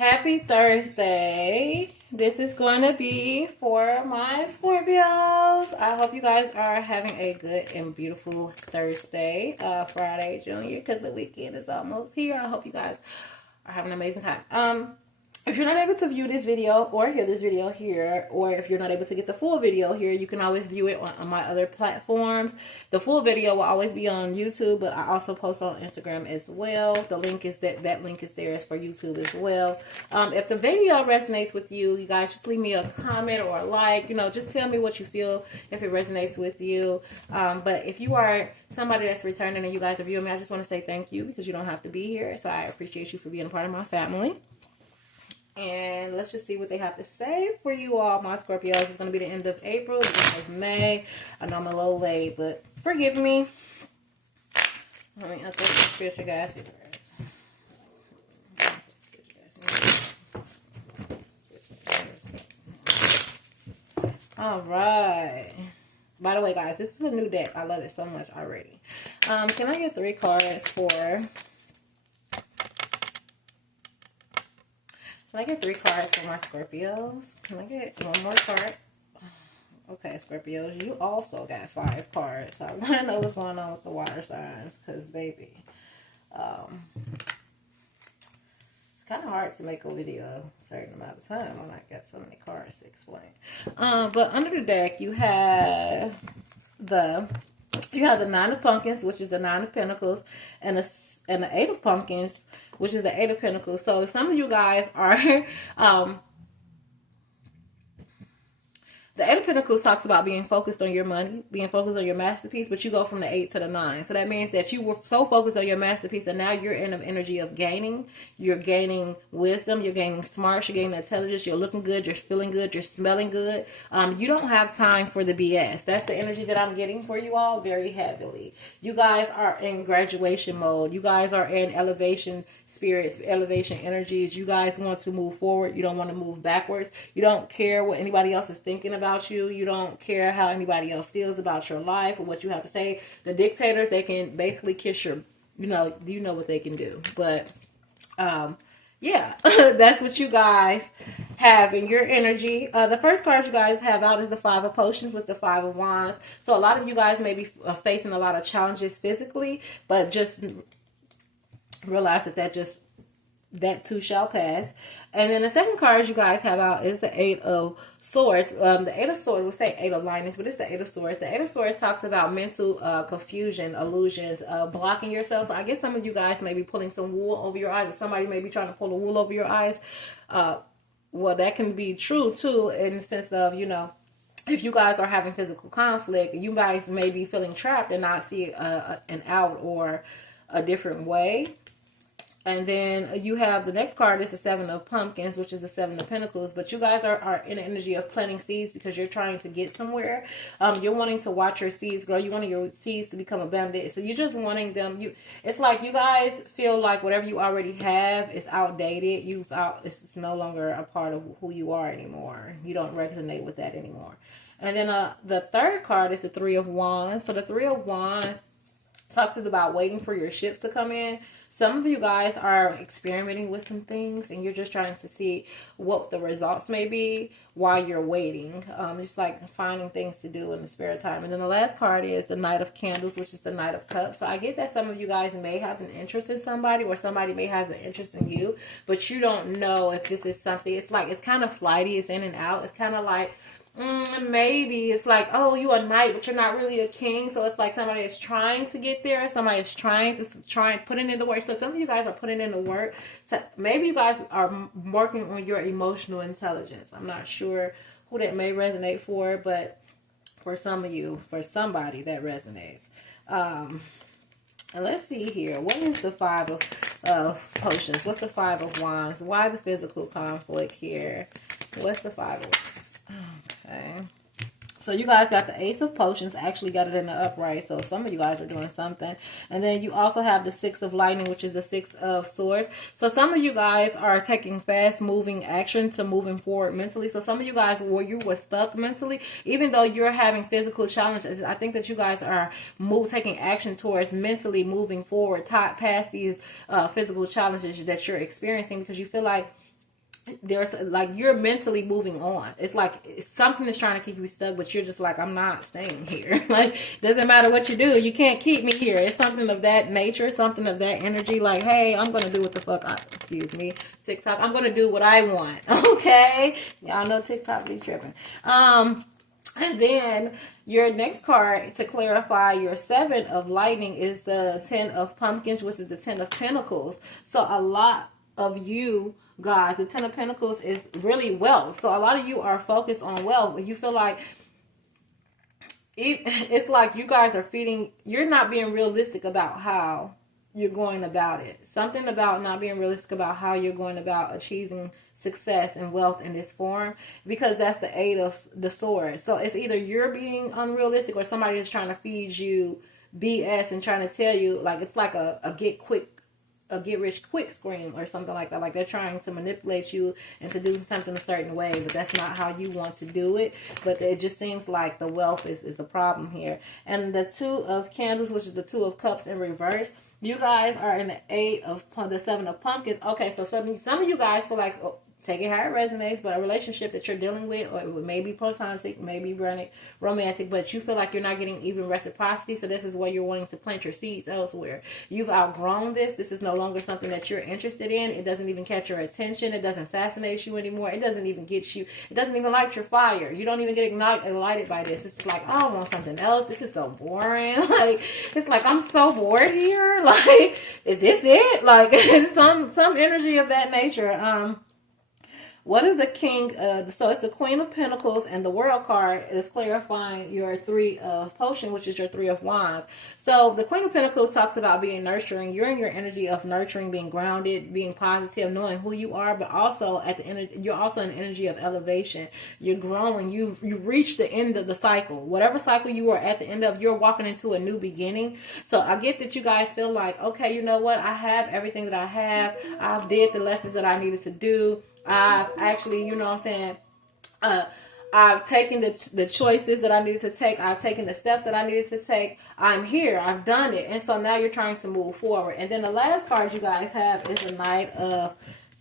Happy Thursday. This is going to be for my Scorpios. I hope you guys are having a good and beautiful Thursday, Friday, Junior, because the weekend is almost here. I hope you guys are having an amazing time. If you're not able to view this video or hear this video here, or if you're not able to get the full video here, you can always view it on my other platforms. The full video will always be on YouTube, but I also post on Instagram as well. The link is that link is there is for YouTube as well. If the video resonates with you, you guys just leave me a comment or a like. Just tell me what you feel if it resonates with you. But if you are somebody that's returning and you guys are viewing me, I just want to say thank you because you don't have to be here. So I appreciate you for being a part of my family. And let's just see what they have to say for you all, my Scorpios. It's going to be the end of April, the end of May. I know I'm a little late, but forgive me. Let me answer some spiritual guys. All right. By the way, guys, this is a new deck. I love it so much already. Can I get 3 cards for... Can I get 3 cards for my Scorpios? Can I get 1 more card? Okay, Scorpios, you also got 5 cards. So I want to know what's going on with the water signs. Because, baby, it's kind of hard to make a video a certain amount of time when I got so many cards to explain. But under the deck, you have the 9 of Pumpkins, which is the 9 of Pentacles, and the 8 of Pumpkins, which is the 8 of Pentacles. So some of you guys are, the 8 of Pentacles talks about being focused on your money, being focused on your masterpiece, but you go from the 8 to the 9. So that means that you were so focused on your masterpiece and now you're in an energy of gaining. You're gaining wisdom, you're gaining smarts, you're gaining intelligence, you're looking good, you're feeling good, you're smelling good. You don't have time for the BS. That's the energy that I'm getting for you all very heavily. You guys are in graduation mode. You guys are in elevation spirits, elevation energies. You guys want to move forward. You don't want to move backwards. You don't care what anybody else is thinking about you. You don't care how anybody else feels about your life or what you have to say. The dictators, they can basically kiss your, you know what they can do. But yeah, that's what you guys have in your energy. The first card you guys have out is the 5 of Potions with the 5 of Wands. So a lot of you guys may be facing a lot of challenges physically, but just realize that too shall pass. And then the second card you guys have out is the 8 of Swords. The 8 of Swords, we'll say 8 of Lightnings, but it's the 8 of Swords. The 8 of Swords talks about mental confusion, illusions, blocking yourself. So I guess some of you guys may be pulling some wool over your eyes, or somebody may be trying to pull the wool over your eyes. Well, that can be true too, in the sense of, if you guys are having physical conflict, you guys may be feeling trapped and not see an out or a different way. And then you have the next card is the 7 of Pumpkins, which is the 7 of Pentacles. But you guys are in the energy of planting seeds because you're trying to get somewhere. You're wanting to watch your seeds grow. You want your seeds to become abundant. So you're just wanting them. It's like you guys feel like whatever you already have is outdated. It's no longer a part of who you are anymore. You don't resonate with that anymore. And then the third card is the 3 of Wands. So the 3 of Wands talks about waiting for your ships to come in. Some of you guys are experimenting with some things and you're just trying to see what the results may be while you're waiting. Just like finding things to do in the spare time. And then the last card is the Knight of Candles, which is the Knight of Cups. So I get that some of you guys may have an interest in somebody or somebody may have an interest in you, but you don't know if this is something. It's like, it's kind of flighty. It's in and out. It's kind of like, maybe it's like, oh, you a knight, but you're not really a king. So it's like somebody is trying to get there. Somebody is trying putting in the work. So some of you guys are putting in the work. So maybe you guys are working on your emotional intelligence. I'm not sure who that may resonate for, but for some of you, for somebody that resonates. And let's see here. What is the 5 of Potions? What's the 5 of Wands? Why the physical conflict here? What's the 5 of Wands? Okay. So you guys got the Ace of Potions. Actually got it in the upright. So some of you guys are doing something. And then you also have the 6 of Lightning, which is the 6 of Swords. So some of you guys are taking fast moving action to moving forward mentally. So some of you guys, where you were stuck mentally, even though you're having physical challenges, I think that you guys are taking action towards mentally moving forward past these physical challenges that you're experiencing, because you feel like there's like you're mentally moving on. It's like it's something that's trying to keep you stuck, but you're just like, I'm not staying here. Like, doesn't matter what you do, you can't keep me here. It's something of that nature, something of that energy. Like, hey, I'm gonna do what the fuck excuse me, TikTok, I'm gonna do what I want. Okay, y'all know TikTok be tripping. And then your next card to clarify your 7 of lightning is the 10 of pumpkins, which is the 10 of pentacles. So a lot of you guys, the 10 of pentacles is really wealth. So a lot of you are focused on wealth. You feel like it's like you guys are you're not being realistic about how you're going about it. Something about not being realistic about how you're going about achieving success and wealth in this form, because that's the 8 of the sword. So it's either you're being unrealistic or somebody is trying to feed you BS and trying to tell you, like, it's like a get rich quick scheme or something like that. Like they're trying to manipulate you into doing something a certain way, but that's not how you want to do it. But it just seems like the wealth is a problem here. And the 2 of candles, which is the 2 of cups in reverse, you guys are in the 7 of pumpkins. Okay, so some of you guys feel like, take it how it resonates, but a relationship that you're dealing with, or it may be platonic, maybe romantic, but you feel like you're not getting even reciprocity, so this is where you're wanting to plant your seeds elsewhere. You've outgrown this. This is no longer something that you're interested in. It doesn't even catch your attention. It doesn't fascinate you anymore. It doesn't even get you. It doesn't even light your fire. You don't even get ignited by this. It's like, oh, I want something else. This is so boring. Like, it's like, I'm so bored here. Like, is this it? Like, some energy of that nature. What is the king? So it's the Queen of Pentacles, and the World card is clarifying your 3 of potion, which is your 3 of wands. So the Queen of Pentacles talks about being nurturing. You're in your energy of nurturing, being grounded, being positive, knowing who you are, but also you're also in the energy of elevation. You're growing. You reach the end of the cycle. Whatever cycle you are at the end of, you're walking into a new beginning. So I get that you guys feel like, okay, you know what? I have everything that I have. I've did the lessons that I needed to do. I've actually, you know what I'm saying, I've taken the choices that I needed to take. I've taken the steps that I needed to take. I'm here. I've done it. And so now you're trying to move forward. And then the last card you guys have is the Knight of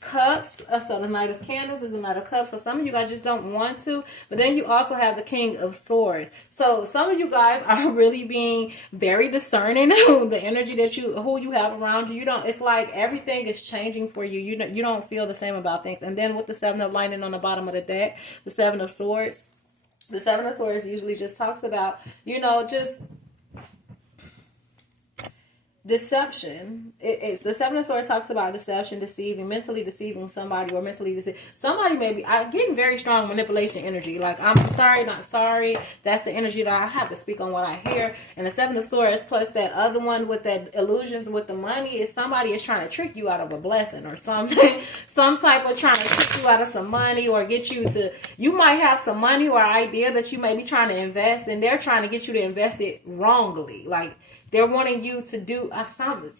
Cups. So the Knight of Candles is the Knight of Cups. So some of you guys just don't want to. But then you also have the King of Swords. So some of you guys are really being very discerning the energy that who you have around you. It's like everything is changing for you. You don't feel the same about things. And then with the 7 of lightning on the bottom of the deck, the 7 of swords. The 7 of swords usually just talks about, just deception. It's the 7 of swords talks about deception, deceiving, mentally deceiving somebody, or mentally deceiving somebody. Maybe I'm getting very strong manipulation energy. Like, I'm sorry, not sorry. That's the energy that I have to speak on what I hear. And the 7 of swords plus that other one with that illusions with the money is somebody is trying to trick you out of a blessing or something. Some type of trying to trick you out of some money, or get you to, you might have some money or idea that you may be trying to invest, and they're trying to get you to invest it wrongly. Like, they're wanting you to do something.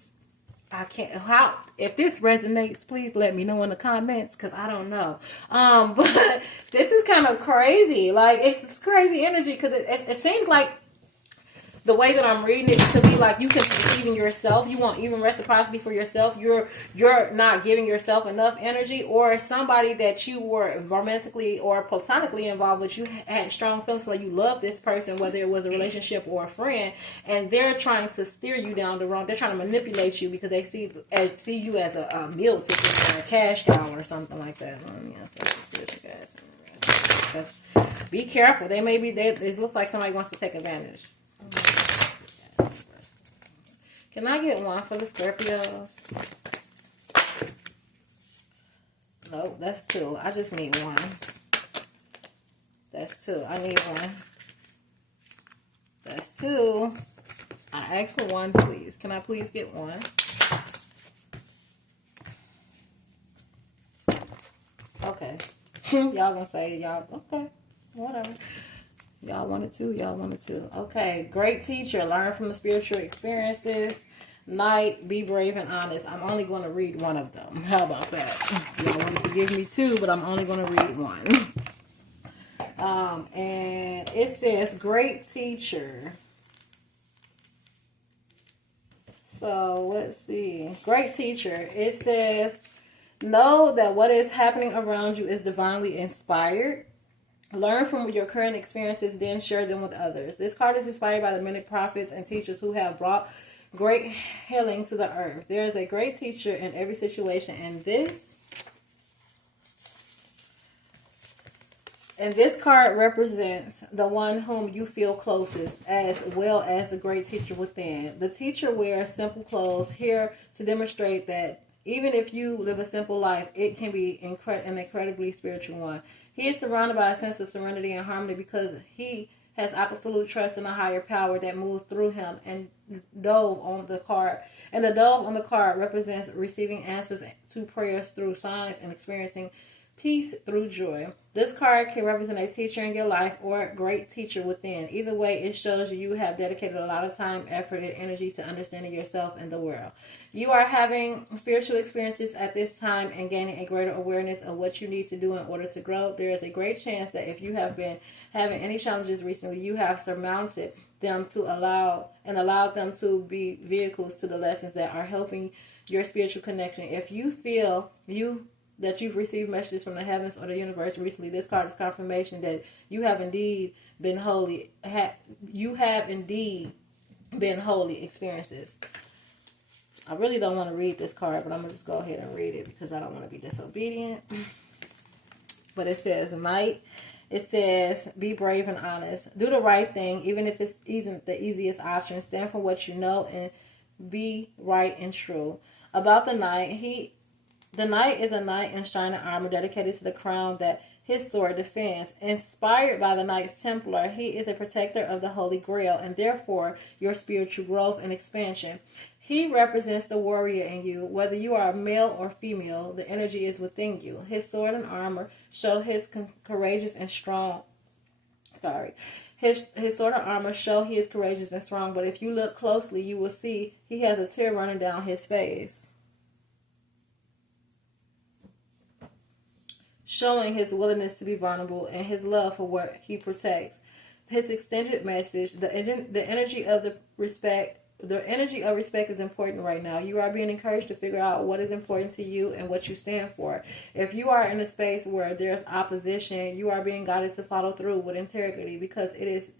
I can't. How? If this resonates, please let me know in the comments, because I don't know. But this is kind of crazy. Like, it's crazy energy, because it seems like the way that I'm reading it could be like you can be deceiving yourself. You want even reciprocity for yourself. You're not giving yourself enough energy, or somebody that you were romantically or platonically involved with, you had strong feelings like you love this person, whether it was a relationship or a friend, and they're trying to steer you down the wrong. They're trying to manipulate you because they see you as a meal ticket or a cash cow or something like that. Be careful. It looks like somebody wants to take advantage. Can I get one for the Scorpios? No, that's 2. I just need 1. That's 2. I need 1. That's 2. I asked for 1, please. Can I please get 1? Okay. Y'all gonna say, y'all, okay, whatever. Y'all wanted to. Y'all wanted to. Okay. Great teacher. Learn from the spiritual experiences. Knight. Be brave and honest. I'm only going to read 1 of them. How about that? Y'all wanted to give me 2, but I'm only going to read 1. And it says, great teacher. So, let's see. Great teacher. It says, Know that what is happening around you is divinely inspired. Learn from your current experiences, then share them with others. This card is inspired by the many prophets and teachers who have brought great healing to the earth. There is a great teacher in every situation, and this card represents the one whom you feel closest, as well as the great teacher within. The teacher wears simple clothes here to demonstrate that even if you live a simple life, it can be an incredibly spiritual one. He is surrounded by a sense of serenity and harmony because he has absolute trust in a higher power that moves through him. And dove on the card represents receiving answers to prayers through signs and experiencing peace through joy. This card can represent a teacher in your life or a great teacher within. Either way, it shows you have dedicated a lot of time, effort, and energy to understanding yourself and the world. You are having spiritual experiences at this time and gaining a greater awareness of what you need to do in order to grow. There is a great chance that if you have been having any challenges recently, you have surmounted them allowed them to be vehicles to the lessons that are helping your spiritual connection. If you feel that you've received messages from the heavens or the universe recently, this card is confirmation that you have indeed been holy. You have indeed been holy experiences. I really don't want to read this card, but I'm going to just go ahead and read it because I don't want to be disobedient. But it says, Knight. It says, be brave and honest. Do the right thing, even if it isn't the easiest option. Stand for what you know and be right and true. About the Knight, the Knight is a knight in shining armor dedicated to the crown that his sword defends. Inspired by the Knights Templar, he is a protector of the Holy Grail and therefore your spiritual growth and expansion. He represents the warrior in you. Whether you are male or female, the energy is within you. His sword and armor show his courageous and strong. His sword and armor show he is courageous and strong, but if you look closely, you will see he has a tear running down his face, showing his willingness to be vulnerable and his love for what he protects. His extended message, the energy of respect is important right now. You are being encouraged to figure out what is important to you and what you stand for. If you are in a space where there's opposition, you are being guided to follow through with integrity because if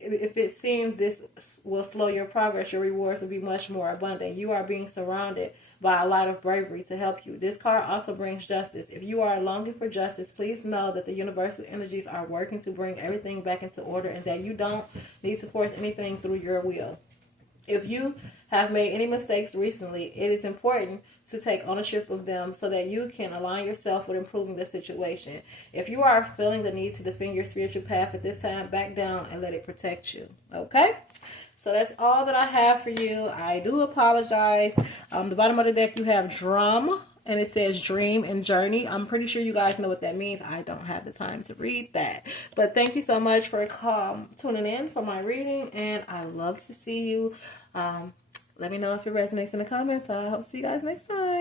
it seems this will slow your progress, your rewards will be much more abundant. You are being surrounded by a light of bravery to help you. This card also brings justice. If you are longing for justice, please know that the universal energies are working to bring everything back into order and that you don't need to force anything through your will. If you have made any mistakes recently, it is important to take ownership of them so that you can align yourself with improving the situation. If you are feeling the need to defend your spiritual path at this time, back down and let it protect you. Okay? So that's all that I have for you. I do apologize. The bottom of the deck, you have drum, and it says dream and journey. I'm pretty sure you guys know what that means. I don't have the time to read that. But thank you so much for tuning in for my reading, and I love to see you. Let me know if it resonates in the comments. I hope to see you guys next time.